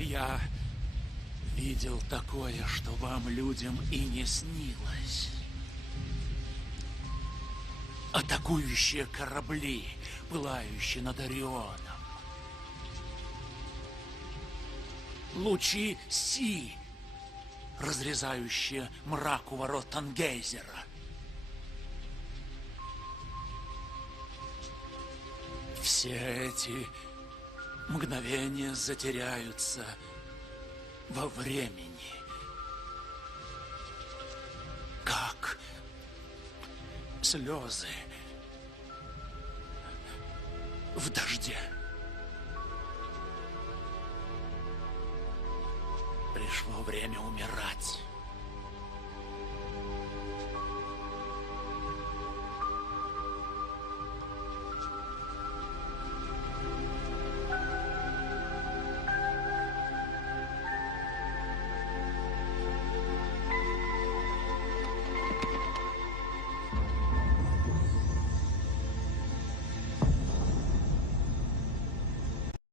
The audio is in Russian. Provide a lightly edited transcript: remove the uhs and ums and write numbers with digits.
Я видел такое, что вам, людям, и не снилось. Атакующие корабли, пылающие над Орионом. Лучи Си, разрезающие мрак у ворот Тангейзера. Все эти мгновения затеряются во времени. Как слезы в дожде. Пришло время умирать.